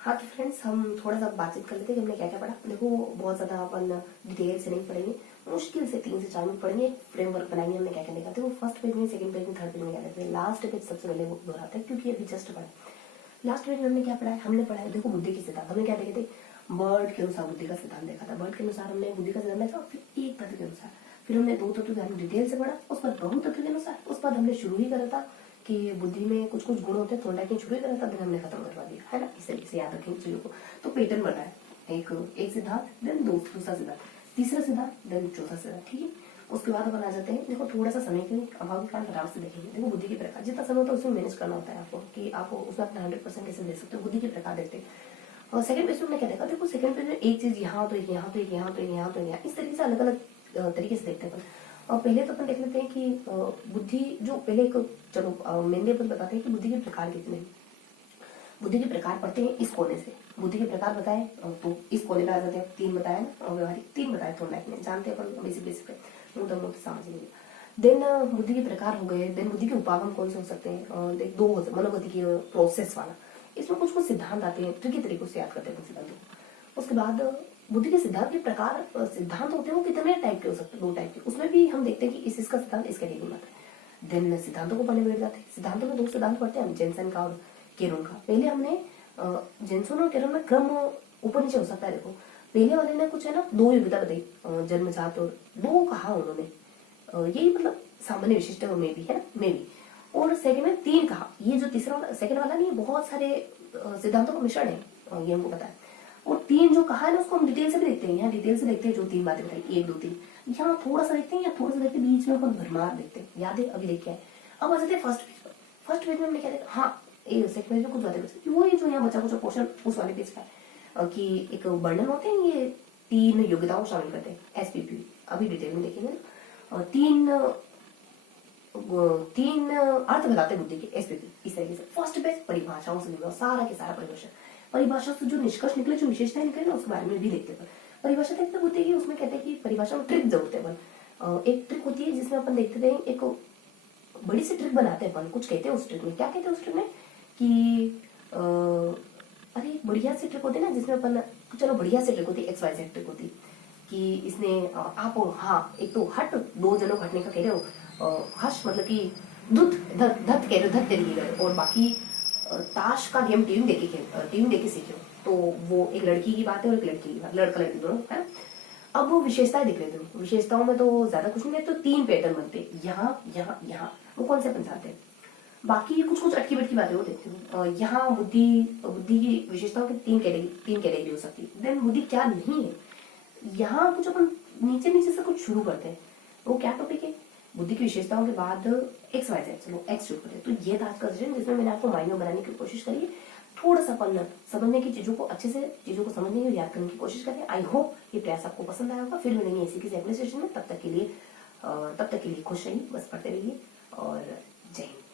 हाँ तो फ्रेंड्स, हम थोड़ा सा बातचीत कर लेते हैं कि हमने क्या क्या पढ़ा। देखो, बहुत ज्यादा अपन डिटेल से नहीं पढ़ेंगे, मुश्किल से 3 से 4 मिनट पढ़ेंगे, एक फ्रेमवर्क बनाएंगे हमने क्या क्या देखा। देखो, फर्स्ट पेज में, सेकंड पेज में, थर्ड पेज में क्या देखते हैं, लास्ट पेज सबसे पहले वो दोहराते हैं क्योंकि अभी जस्ट पढ़ा। लास्ट पेज में हमने क्या पढ़ा है, हमने पढ़ा है देखो बुद्धि के सिद्धांत। हमने क्या देखे थे, बर्ड के अनुसार बुद्धि का सिद्धांत देखा था। बर्ड के अनुसार हमने बुद्धि का सिद्धांत देखा, फिर एक तत्व के अनुसार, फिर हमने 2 तत्व के हमने डिटेल से पढ़ा, उस पर बहु तत्व के अनुसार, उस पर हमने शुरू ही करा था कि बुद्धि में कुछ कुछ गुण होते हैं, थोड़ा कि शुरू ही करा था, फिर हमने खत्म करवा दिया, है ना। इस तरीके से याद रखेंगे चीजों को। तो पैटर्न बना है, एक सिद्धांत, देन दूसरा सिद्धांत, तीसरा सिद्धांत, देन चौथा सिद्धांत, ठीक है। उसके बाद अपन आ जाते हैं, देखो थोड़ा सा समय के अभाव के कारण फटाफट से देखेंगे। देखो बुद्धि के प्रकार, जितना समय होता है उसमें मैनेज करना होता है आपको कि आप उसमें अपना 100% कैसे दे सकते हो। बुद्धि के प्रकार देखते हैं। और सेकंड पेज में क्या देखा, देखो सेकंड पेज में एक चीज यहाँ तो एक यहाँ तो एक यहाँ तो एक यहाँ तो यहाँ, इस तरीके से अलग अलग तरीके से देखते हैं अपन। और पहले तो अपन देख लेते हैं कि बुद्धि जो पहले एक, चलो मेनली अपन बताते हैं कि बुद्धि के प्रकार कितने हैं। बुद्धि के प्रकार पढ़ते हैं इस कोने से। बुद्धि के प्रकार बताए तो इस कोने पे आ जाते हैं, 3 बताए ना, और व्यवहारिक 3 बताए, थोड़ा में जानते हैं अपन बेसिक बेसिक पे, मुद्दा समझ लीजिए। देन बुद्धि के प्रकार हो गए। देन बुद्धि के उपागम कौन से हो सकते हैं, देख 2 होते हैं, मनोगति की प्रोसेस वाला, इसमें कुछ कुछ सिद्धांत आते हैं, ट्रिकी तरीकों से याद करते हैं सिद्धांतों को। उसके बाद बुद्धि के सिद्धांत के प्रकार, सिद्धांत होते हैं वो कितने टाइप के हो सकते हैं, 2 टाइप के। उसमें भी हम देखते हैं कि इसका सिद्धांत इस कैटेगरी में आता है। देन सिद्धांतों को पढ़ने बैठ जाते हैं। सिद्धांतों में 2 सिद्धांत पढ़ते हैं हम, जेनसन का और केरोन का। पहले हमने जेनसन और केरोन में क्रम ऊपर नीचे हो सकता है। देखो पहले वाले ने कुछ है ना 2 योग्यता बताई, जन्मजात, और 2 कहा उन्होंने, यही मतलब सामान्य विशिष्ट में भी है ना, में भी। और सेकंड में 3 कहा। ये जो तीसरा वाला, सेकंड वाला नहीं, बहुत सारे सिद्धांतों का मिश्रण है, ये हमको पता है। और 3 जो कहा है ना, उसको हम डिटेल से भी देखते हैं। यहाँ डिटेल से देखते हैं जो 3 बातें बताई, 1 2 3। यहाँ थोड़ा सा देखते हैं, या थोड़ा सा देखते हैं, बीच में अपन भरमार देखते हैं, याद है अभी देख के आए। अब आ जाते हैं फर्स्ट पेज पर। फर्स्ट पेज में हमने क्या देखा, हाँ सेकंड पेज में कुछ बातें बची, वो ये जो यहाँ बचा कुछ पोर्शन उस वाले पेज का है कि एक वर्णन होते हैं, ये 3 योग्यताओं शामिल करते हैं, SPP, अभी डिटेल में देखेंगे ना। और 3 अर्थ बताते हैं बुद्धि के, SPP, इस तरीके से। फर्स्ट पेज परिभाषाओं से जुड़ा सारा के सारा परिभाषा, परिभाषा से जो निष्कर्ष निकले, जो विशेषताएं निकले ना, उसके बारे में भी देखते हैं। परिभाषा देखते होते हैं, उसमें कहते हैं कि परिभाषा में ट्रिक जरूरत है अपन। एक ट्रिक होती है जिसमें अपन देखते थे, एक बड़ी सी ट्रिक बनाते हैं अपन, कुछ कहते हैं उस ट्रिक में। क्या कहते हैं उस ट्रिक में कि अरे बढ़िया सी ट्रिक होती है ना, जिसमें अपन, चलो बढ़िया सी ट्रिक होती है, XYZ ट्रिक होती कि इसने आप, हाँ एक तो हट, 2 जनों हटने का कह रहे हो, हश मतलब कि धुत धत कह रहे हो, धत तरीके गए, और बाकी ताश का गेम टीम देके सीखे हो, तो वो एक लड़की की बात है और एक लड़की की बात, लड़का लड़की दोनों है। अब वो विशेषताएं दिख लेते हो, विशेषताओं में तो ज्यादा कुछ नहीं है, तो 3 पैटर्न बनते, यहाँ यहाँ यहाँ, वो कौन से अपन चाहते हैं। बाकी कुछ कुछ अटकी बटकी बातें वो देखते हो। यहाँ बुद्धि की विशेषताओं की 3 कैटेगरी हो सकती है। देन बुद्धि क्या नहीं है, यहाँ कुछ अपन नीचे नीचे से कुछ शुरू करते हैं। वो क्या टॉपिक है, बुद्धि की विशेषताओं के बाद XYZ, चलो X शुरू करते हैं। तो ये था आज का सेशन, जिसमें मैंने आपको माइंड में बनाने की कोशिश करी है। थोड़ा सा अपन समझने की, चीजों को अच्छे से, चीजों को समझने और याद करने की कोशिश करें। आई होप ये प्रयास आपको पसंद आया होगा। फिर मिलेंगे इसी किसी अगले सेशन में। तब तक के लिए खुश रहिए, बस पढ़ते रहिए, और जय हिंद।